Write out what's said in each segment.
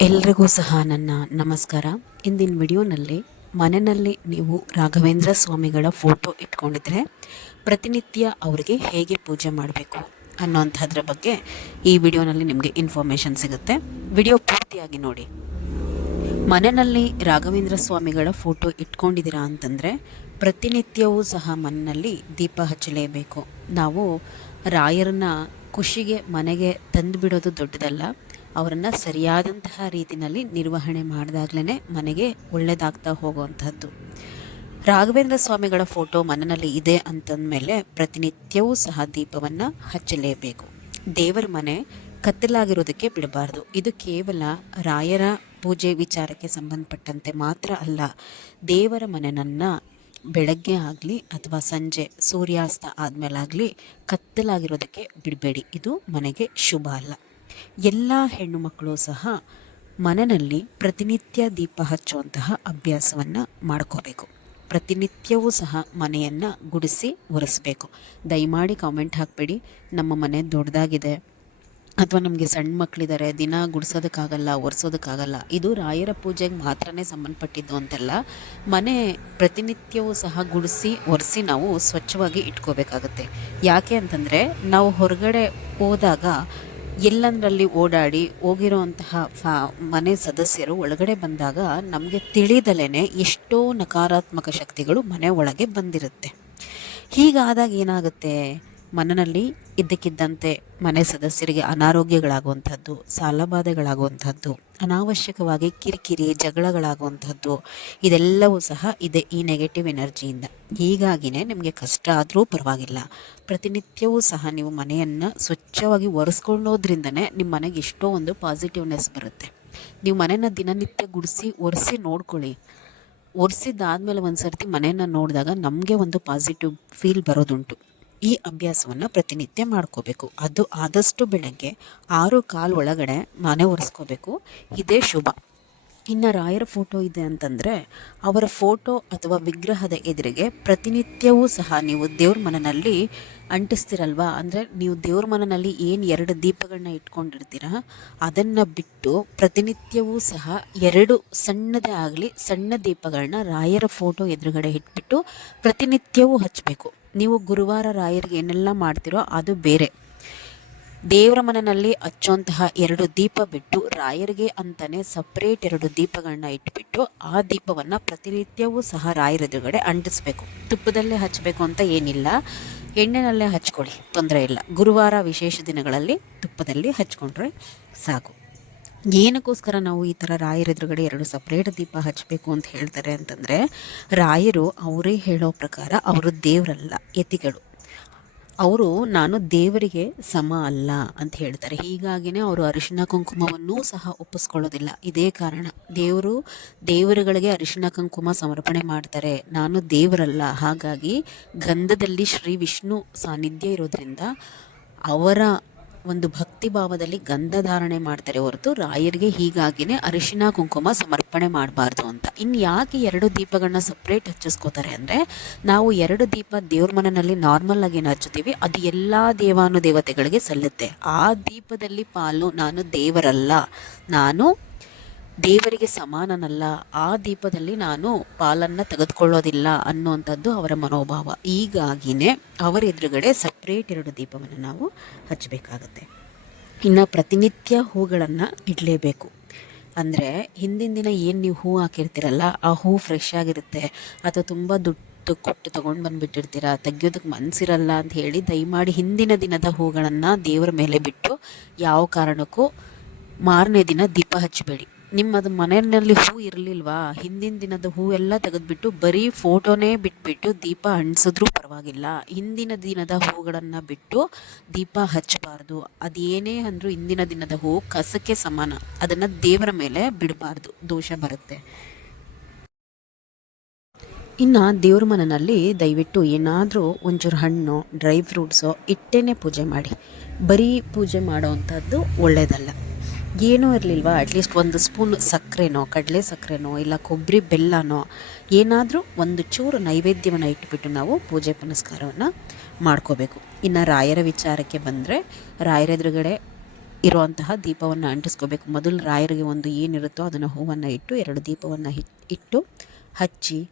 ಎಲ್ರಿಗೂ ಸಹ ನನ್ನ ನಮಸ್ಕಾರ. ಇಂದಿನ ವಿಡಿಯೋನಲ್ಲಿ ಮನೆಯಲ್ಲಿ ನೀವು ರಾಘವೇಂದ್ರ ಸ್ವಾಮಿಗಳ ಫೋಟೋ ಇಟ್ಕೊಂಡಿದ್ರೆ ಪ್ರತಿನಿತ್ಯ ಅವರಿಗೆ ಹೇಗೆ ಪೂಜೆ ಮಾಡಬೇಕು ಅನ್ನೋಂಥದ್ರ ಬಗ್ಗೆ ಈ ವಿಡಿಯೋನಲ್ಲಿ ನಿಮಗೆ ಇನ್ಫಾರ್ಮೇಷನ್ ಸಿಗುತ್ತೆ. ವಿಡಿಯೋ ಪೂರ್ತಿಯಾಗಿ ನೋಡಿ. ಮನೆಯಲ್ಲಿ ರಾಘವೇಂದ್ರ ಸ್ವಾಮಿಗಳ ಫೋಟೋ ಇಟ್ಕೊಂಡಿದ್ದೀರಾ ಅಂತಂದರೆ ಪ್ರತಿನಿತ್ಯವೂ ಸಹ ಮನೆಯಲ್ಲಿ ದೀಪ ಹಚ್ಚಲೇಬೇಕು. ನಾವು ರಾಯರನ್ನ ಖುಷಿಗೆ ಮನೆಗೆ ತಂದುಬಿಡೋದು ದೊಡ್ಡದಲ್ಲ ಅವರನ್ನು ಸರಿಯಾದಂತಹ ರೀತಿಯಲ್ಲಿ ನಿರ್ವಹಣೆ ಮಾಡಿದಾಗಲೇ ಮನೆಗೆ ಒಳ್ಳೆಯದಾಗ್ತಾ ಹೋಗುವಂಥದ್ದು ರಾಘವೇಂದ್ರ ಸ್ವಾಮಿಗಳ ಫೋಟೋ ಮನೆಯಲ್ಲಿ ಇದೆ ಅಂತಂದಮೇಲೆ ಪ್ರತಿನಿತ್ಯವೂ ಸಹ ದೀಪವನ್ನು ಹಚ್ಚಲೇಬೇಕು. ದೇವರ ಮನೆ ಕತ್ತಲಾಗಿರೋದಕ್ಕೆ ಬಿಡಬಾರ್ದು. ಇದು ಕೇವಲ ರಾಯರ ಪೂಜೆ ವಿಚಾರಕ್ಕೆ ಸಂಬಂಧಪಟ್ಟಂತೆ ಮಾತ್ರ ಅಲ್ಲ, ದೇವರ ಮನೆಯನ್ನು ಬೆಳಗ್ಗೆ ಆಗಲಿ ಅಥವಾ ಸಂಜೆ ಸೂರ್ಯಾಸ್ತ ಆದಮೇಲಾಗಲಿ ಕತ್ತಲಾಗಿರೋದಕ್ಕೆ ಬಿಡಬೇಡಿ. ಇದು ಮನೆಗೆ ಶುಭ ಅಲ್ಲ. ಎಲ್ಲ ಹೆಣ್ಣು ಮಕ್ಕಳು ಸಹ ಮನನಲ್ಲಿ ಪ್ರತಿನಿತ್ಯ ದೀಪ ಹಚ್ಚುವಂತಹ ಅಭ್ಯಾಸವನ್ನು ಮಾಡ್ಕೋಬೇಕು. ಪ್ರತಿನಿತ್ಯವೂ ಸಹ ಮನೆಯನ್ನು ಗುಡಿಸಿ ಒರೆಸಬೇಕು. ದಯಮಾಡಿ ಕಾಮೆಂಟ್ ಹಾಕಬೇಡಿ. ನಮ್ಮ ಮನೆ ದೊಡ್ಡದಾಗಿದೆ. ಅಥವಾ ನಮಗೆ ಸಣ್ಣ ಮಕ್ಕಳಿದ್ದಾರೆ ದಿನ ಗುಡಿಸೋದಕ್ಕಾಗಲ್ಲ, ಒರೆಸೋದಕ್ಕಾಗಲ್ಲ, ಇದು ರಾಯರ ಪೂಜೆಗೆ ಮಾತ್ರನೇ ಸಂಬಂಧಪಟ್ಟಿದ್ದು ಅಂತಲ್ಲ, ಮನೆ ಪ್ರತಿನಿತ್ಯವೂ ಸಹ ಗುಡಿಸಿ, ಒರೆಸಿ ನಾವು ಸ್ವಚ್ಛವಾಗಿ ಇಟ್ಕೋಬೇಕಾಗುತ್ತೆ. ಯಾಕೆ ಅಂತಂದರೆ, ನಾವು ಹೊರಗಡೆ ಹೋದಾಗ ಎಲ್ಲಂದರಲ್ಲಿ ಓಡಾಡಿ ಹೋಗಿರುವಂತಹ ಫಾ, ಮನೆ ಸದಸ್ಯರು ಒಳಗಡೆ ಬಂದಾಗ ನಮಗೆ ತಿಳಿದಲೇ ಎಷ್ಟೋ ನಕಾರಾತ್ಮಕ ಶಕ್ತಿಗಳು ಮನೆ ಒಳಗೆ ಬಂದಿರುತ್ತೆ. ಹೀಗಾದಾಗ ಏನಾಗುತ್ತೆ? ಮನೆಯಲ್ಲಿ ಇದ್ದಕ್ಕಿದ್ದಂತೆ ಮನೆ ಸದಸ್ಯರಿಗೆ ಅನಾರೋಗ್ಯಗಳಾಗುವಂಥದ್ದು, ಸಾಲಬಾಧೆಗಳಾಗುವಂಥದ್ದು, ಅನಾವಶ್ಯಕವಾಗಿ ಕಿರಿಕಿರಿ, ಜಗಳಗಳಾಗುವಂಥದ್ದು, ಇದೆಲ್ಲವೂ ಸಹ ಇದೆ ಈ ನೆಗೆಟಿವ್ ಎನರ್ಜಿಯಿಂದ ಹೀಗಾಗಿನೇ ನಿಮಗೆ ಕಷ್ಟ ಆದರೂ ಪರವಾಗಿಲ್ಲ. ಪ್ರತಿನಿತ್ಯವೂ ಸಹ ನೀವು ಮನೆಯನ್ನು ಸ್ವಚ್ಛವಾಗಿ ಒರೆಸ್ಕೊಳ್ಳೋದ್ರಿಂದನೇ ನಿಮ್ಮ ಮನೆಗೆ ಎಷ್ಟೋ ಒಂದು ಪಾಸಿಟಿವ್ನೆಸ್ ಬರುತ್ತೆ. ನೀವು ಮನೆಯನ್ನು ದಿನನಿತ್ಯ ಗುಡಿಸಿ, ಒರೆಸಿ ನೋಡ್ಕೊಳ್ಳಿ. ಒರೆಸಿದ್ದಾದ್ಮೇಲೆ ಒಂದು ಸರ್ತಿ ಮನೆಯನ್ನು ನೋಡಿದಾಗ ನಮಗೆ ಒಂದು ಪಾಸಿಟಿವ್ ಫೀಲ್ ಬರೋದುಂಟು. ಈ ಅಭ್ಯಾಸವನ್ನು ಪ್ರತಿನಿತ್ಯ ಮಾಡ್ಕೋಬೇಕು. ಅದು ಆದಷ್ಟು ಬೆಳಗ್ಗೆ ಆರು ಕಾಲು ಒಳಗಡೆ ಮನೆ ಒರೆಸ್ಕೋಬೇಕು. ಇದೇ ಶುಭ. ಇನ್ನು ರಾಯರ ಫೋಟೋ ಇದೆ ಅಂತಂದರೆ ಅವರ ಫೋಟೋ ಅಥವಾ ವಿಗ್ರಹದ ಎದುರಿಗೆ ಪ್ರತಿನಿತ್ಯವೂ ಸಹ ನೀವು ದೇವ್ರ ಮನನಲ್ಲಿ ಅಂಟಿಸ್ತಿರಲ್ವಾ? ಅಂದರೆ ನೀವು ದೇವ್ರ ಮನನಲ್ಲಿ ಏನು ಎರಡು ದೀಪಗಳನ್ನ ಇಟ್ಕೊಂಡಿರ್ತೀರ? ಅದನ್ನು ಬಿಟ್ಟು ಪ್ರತಿನಿತ್ಯವೂ ಸಹ ಎರಡು ಸಣ್ಣದೇ ಆಗಲಿ ಸಣ್ಣ ದೀಪಗಳನ್ನ ರಾಯರ ಫೋಟೋ ಎದುರುಗಡೆ ಇಟ್ಬಿಟ್ಟು ಪ್ರತಿನಿತ್ಯವೂ ಹಚ್ಚಬೇಕು ನೀವು ಗುರುವಾರ ರಾಯರಿಗೆ ಏನೆಲ್ಲ ಮಾಡ್ತಿರೋ ಅದು ಬೇರೆ. ದೇವರ ಮನೆಯಲ್ಲಿ ಹಚ್ಚುವಂತಹ ಎರಡು ದೀಪ ಬಿಟ್ಟು ರಾಯರಿಗೆ ಅಂತಲೇ ಸಪ್ರೇಟ್ ಎರಡು ದೀಪಗಳನ್ನ ಇಟ್ಬಿಟ್ಟು ಆ ದೀಪವನ್ನು ಪ್ರತಿನಿತ್ಯವೂ ಸಹ ರಾಯರ ಎದುರುಗಡೆ ಅಂಟಿಸ್ಬೇಕು. ತುಪ್ಪದಲ್ಲೇ ಹಚ್ಚಬೇಕು ಅಂತ ಏನಿಲ್ಲ. ಎಣ್ಣೆನಲ್ಲೇ ಹಚ್ಕೊಳ್ಳಿ, ತೊಂದರೆ ಇಲ್ಲ. ಗುರುವಾರ ವಿಶೇಷ ದಿನಗಳಲ್ಲಿ ತುಪ್ಪದಲ್ಲಿ ಹಚ್ಕೊಂಡ್ರೆ ಸಾಕು. ಏನಕ್ಕೋಸ್ಕರ ನಾವು ಈ ಥರ ರಾಯರ ಎದುರುಗಡೆ ಎರಡು ಸಪ್ರೇಟ್ ದೀಪ ಹಚ್ಚಬೇಕು ಅಂತ ಹೇಳ್ತಾರೆ ಅಂತಂದರೆ, ರಾಯರು ಅವರೇ ಹೇಳೋ ಪ್ರಕಾರ ಅವರು ದೇವರಲ್ಲ, ಯತಿಗಳು. ಅವರು ನಾನು ದೇವರಿಗೆ ಸಮ ಅಲ್ಲ ಅಂತ ಹೇಳ್ತಾರೆ. ಹೀಗಾಗಿನೇ ಅವರು ಅರಿಶಿನ ಕುಂಕುಮವನ್ನೂ ಸಹ ಒಪ್ಪಿಸ್ಕೊಳ್ಳೋದಿಲ್ಲ. ಇದೇ ಕಾರಣ. ದೇವರು ದೇವರುಗಳಿಗೆ ಅರಿಶಿನ ಕುಂಕುಮ ಸಮರ್ಪಣೆ ಮಾಡ್ತಾರೆ. ನಾನು ದೇವರಲ್ಲ. ಹಾಗಾಗಿ ಗಂಧದಲ್ಲಿ ಶ್ರೀ ವಿಷ್ಣು ಸಾನ್ನಿಧ್ಯ ಇರೋದ್ರಿಂದ ಅವರ ಒಂದು ಭಕ್ತಿ ಭಾವದಲ್ಲಿ ಗಂಧ ಧಾರಣೆ ಮಾಡ್ತಾರೆ ಹೊರತು ರಾಯರಿಗೆ ಹೀಗಾಗಿನೇ ಅರಿಶಿನ ಕುಂಕುಮ ಸಮರ್ಪಣೆ ಮಾಡಬಾರ್ದು ಅಂತ. ಇನ್ನು ಯಾಕೆ ಎರಡು ದೀಪಗಳನ್ನ ಸಪ್ರೇಟ್ ಹಚ್ಚಿಸ್ಕೋತಾರೆ ಅಂದರೆ, ನಾವು ಎರಡು ದೀಪ ದೇವ್ರ ಮನೆಯಲ್ಲಿ ನಾರ್ಮಲ್ ಆಗಿ ಏನು ಹಚ್ಚುತ್ತೀವಿ, ಅದು ಎಲ್ಲ ದೇವಾನುದೇವತೆಗಳಿಗೆ ಸಲ್ಲುತ್ತೆ. ಆ ದೀಪದಲ್ಲಿ ಪಾಲು ನಾನು ದೇವರಲ್ಲ, ನಾನು ದೇವರಿಗೆ ಸಮಾನನಲ್ಲ, ಆ ದೀಪದಲ್ಲಿ ನಾನು ಪಾಲನ್ನು ತೆಗೆದುಕೊಳ್ಳೋದಿಲ್ಲ ಅನ್ನುವಂಥದ್ದು ಅವರ ಮನೋಭಾವ. ಹೀಗಾಗಿನೇ ಅವರ ಎದುರುಗಡೆ ಸಪ್ರೇಟ್ ಎರಡು ದೀಪವನ್ನು ನಾವು ಹಚ್ಚಬೇಕಾಗತ್ತೆ. ಇನ್ನು ಪ್ರತಿನಿತ್ಯ ಹೂಗಳನ್ನು ಇಡಲೇಬೇಕು. ಅಂದರೆ ಹಿಂದಿನ ದಿನ ಏನು ನೀವು ಹೂ ಹಾಕಿರ್ತೀರಲ್ಲ, ಆ ಹೂ ಫ್ರೆಶ್ ಆಗಿರುತ್ತೆ, ಅಥವಾ ತುಂಬ ದುಡ್ಡು ಕೊಟ್ಟು ತೊಗೊಂಡು ಬಂದುಬಿಟ್ಟಿರ್ತೀರ ತೆಗಿಯೋದಕ್ಕೆ ಮನಸ್ಸಿರಲ್ಲ ಅಂತ ಹೇಳಿ ದಯಮಾಡಿ ಹಿಂದಿನ ದಿನದ ಹೂಗಳನ್ನು ದೇವರ ಮೇಲೆ ಬಿಟ್ಟು ಯಾವ ಕಾರಣಕ್ಕೂ ಮಾರನೇ ದಿನ ದೀಪ ಹಚ್ಚಬೇಡಿ. ನಿಮ್ಮದು ಮನೆಯಲ್ಲಿ ಹೂ ಇರಲಿಲ್ವಾ? ಹಿಂದಿನ ದಿನದ ಹೂ ಎಲ್ಲ ತೆಗೆದುಬಿಟ್ಟು ಬರೀ ಫೋಟೋನೇ ಬಿಟ್ಬಿಟ್ಟು ದೀಪ ಅಂಟಿಸಿದ್ರೂ ಪರವಾಗಿಲ್ಲ. ಹಿಂದಿನ ದಿನದ ಹೂಗಳನ್ನು ಬಿಟ್ಟು ದೀಪ ಹಚ್ಚಬಾರ್ದು. ಅದೇನೇ ಅಂದರೂ ಹಿಂದಿನ ದಿನದ ಹೂ ಕಸಕ್ಕೆ ಸಮಾನ. ಅದನ್ನು ದೇವರ ಮೇಲೆ ಬಿಡಬಾರ್ದು. ದೋಷ ಬರುತ್ತೆ. ಇನ್ನು ದೇವ್ರ ಮನೆಯಲ್ಲಿ ದಯವಿಟ್ಟು ಏನಾದರೂ ಒಂಚೂರು ಹಣ್ಣು, ಡ್ರೈ ಫ್ರೂಟ್ಸೋ ಇಟ್ಟೇ ಪೂಜೆ ಮಾಡಿ. ಬರೀ ಪೂಜೆ ಮಾಡೋವಂಥದ್ದು ಒಳ್ಳೆಯದಲ್ಲ ಏನೂ ಇರಲಿಲ್ವಾ? ಅಟ್ಲೀಸ್ಟ್ ಒಂದು ಸ್ಪೂನ್ ಸಕ್ಕರೆನೋ, ಕಡಲೆ ಸಕ್ಕರೆನೋ, ಇಲ್ಲ ಕೊಬ್ಬರಿ ಬೆಲ್ಲನೋ, ಏನಾದರೂ ಒಂದು ಚೂರು ನೈವೇದ್ಯವನ್ನು ಇಟ್ಬಿಟ್ಟು ನಾವು ಪೂಜೆ ಪುನಸ್ಕಾರವನ್ನು ಮಾಡ್ಕೋಬೇಕು. ಇನ್ನು ರಾಯರ ವಿಚಾರಕ್ಕೆ ಬಂದರೆ, ರಾಯರ ಎದುರುಗಡೆ ಇರುವಂತಹ ದೀಪವನ್ನು ಅಂಟಿಸ್ಕೋಬೇಕು. ಮೊದಲು ರಾಯರಿಗೆ ಒಂದು ಏನಿರುತ್ತೋ ಅದನ್ನು ಹೂವನ್ನು ಇಟ್ಟು, ಎರಡು ದೀಪವನ್ನು ಇಟ್ಟು, ಹಚ್ಚಿ,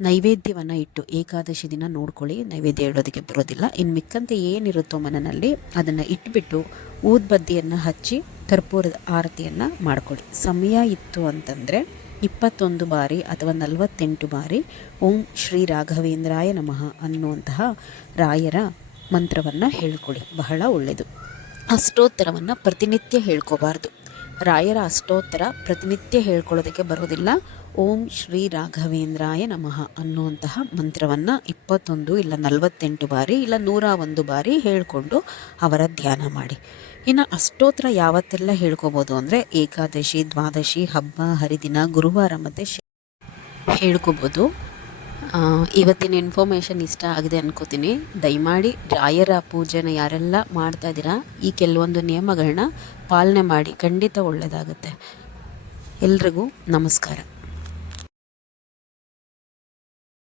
ನೈವೇದ್ಯವನ್ನು ಇಟ್ಟು, ಏಕಾದಶಿ ದಿನ ನೋಡ್ಕೊಳ್ಳಿ. ನೈವೇದ್ಯ ಇಡೋದಕ್ಕೆ ಬರೋದಿಲ್ಲ. ಇನ್ನು ಮಿಕ್ಕಂತೆ ಏನಿರುತ್ತೋ ಮನೆಯಲ್ಲಿ ಅದನ್ನು ಇಟ್ಬಿಟ್ಟು ಊದ್ಬದ್ದಿಯನ್ನು ಹಚ್ಚಿ ಕರ್ಪೂರದ ಆರತಿಯನ್ನು ಮಾಡಿಕೊಳ್ಳಿ. ಸಮಯ ಇತ್ತು ಅಂತಂದರೆ ಇಪ್ಪತ್ತೊಂದು ಬಾರಿ ಅಥವಾ ನಲವತ್ತೆಂಟು ಬಾರಿ ಓಂ ಶ್ರೀ ರಾಘವೇಂದ್ರಾಯ ನಮಃ ಅನ್ನುವಂತಹ ರಾಯರ ಮಂತ್ರವನ್ನು ಹೇಳ್ಕೊಳ್ಳಿ. ಬಹಳ ಒಳ್ಳೆಯದು ಅಷ್ಟೋತ್ತರವನ್ನು ಪ್ರತಿನಿತ್ಯ ಹೇಳ್ಕೋಬಾರ್ದು. ರಾಯರ ಅಷ್ಟೋತ್ತರ ಪ್ರತಿನಿತ್ಯ ಹೇಳ್ಕೊಳ್ಳೋದಕ್ಕೆ ಬರೋದಿಲ್ಲ ಓಂ ಶ್ರೀ ರಾಘವೇಂದ್ರಾಯ ನಮಃ ಅನ್ನುವಂತಹ ಮಂತ್ರವನ್ನು ಇಪ್ಪತ್ತೊಂದು ಇಲ್ಲ ನಲವತ್ತೆಂಟು ಬಾರಿ ಇಲ್ಲ ನೂರ ಒಂದು ಬಾರಿ ಹೇಳಿಕೊಂಡು ಅವರ ಧ್ಯಾನ ಮಾಡಿ. ಇನ್ನು ಅಷ್ಟೋತ್ತರ ಯಾವತ್ತೆಲ್ಲ ಹೇಳ್ಕೊಬೋದು ಅಂದರೆ ಏಕಾದಶಿ, ದ್ವಾದಶಿ, ಹಬ್ಬ, ಹರಿದಿನ, ಗುರುವಾರ ಮತ್ತು ಹೇಳ್ಕೊಬೋದು. ಇವತ್ತಿನ ಇನ್ಫಾರ್ಮೇಶನ್ ಇಷ್ಟ ಆಗಿದೆ ಅನ್ಕೋತೀನಿ. ದಯಮಾಡಿ ರಾಯರ ಪೂಜೆನ ಯಾರೆಲ್ಲ ಮಾಡ್ತಾ ಇದ್ದೀರಾ, ಈ ಕೆಲವೊಂದು ನಿಯಮಗಳನ್ನ ಪಾಲನೆ ಮಾಡಿ ಖಂಡಿತ ಒಳ್ಳೆಯದಾಗುತ್ತೆ ಎಲ್ರಿಗೂ ನಮಸ್ಕಾರ.